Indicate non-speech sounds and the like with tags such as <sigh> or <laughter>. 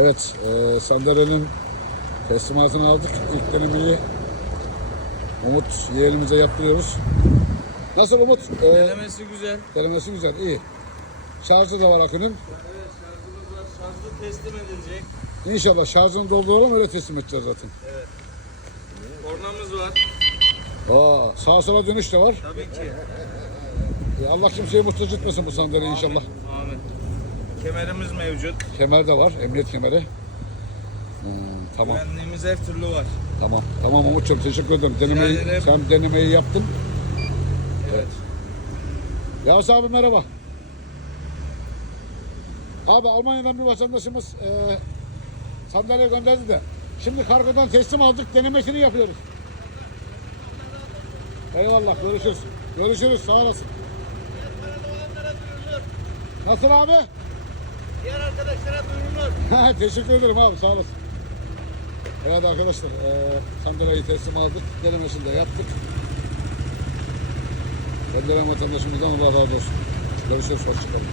Evet, e, sandalyenin teslimatını aldık. İlk denemeyi Umut yeğenimize yaptırıyoruz. Nasıl Umut? E, Denemesi güzel. denemesi güzel, iyi. Şarjı da var akünün. Evet şarjımız var. Şarjlı teslim edilecek. İnşallah şarjını dolduralım öyle teslim edeceğiz zaten. Kornamız var. Aa, sağa sola dönüş de var. Tabii ki. E, Allah kimseyi mutsuz etmesin bu sandalye inşallah. Amin. Kemerimiz mevcut. Kemer de var, emniyet kemeri. Hmm, tamam, Güvenliğimiz her türlü var. tamam. Tamam Umut'cum teşekkür ederim. Denemeyi, ederim. sen denemeyi yaptın. Evet. Yavuz abi merhaba. Abi Almanya'dan bir vatandaşımız e, sandalye gönderdi de. Şimdi kargodan teslim aldık, denemesini yapıyoruz. Eyvallah, görüşürüz. Görüşürüz, sağ olasın. Nasıl abi? Diğer arkadaşlara duyurulur. <laughs> Teşekkür ederim abi sağ olasın. Evet arkadaşlar eee sandalyeyi teslim aldık. Denemesini de yaptık. Gönderen vatandaşımızdan Allah razı olsun. Görüşürüz. Hoşçakalın.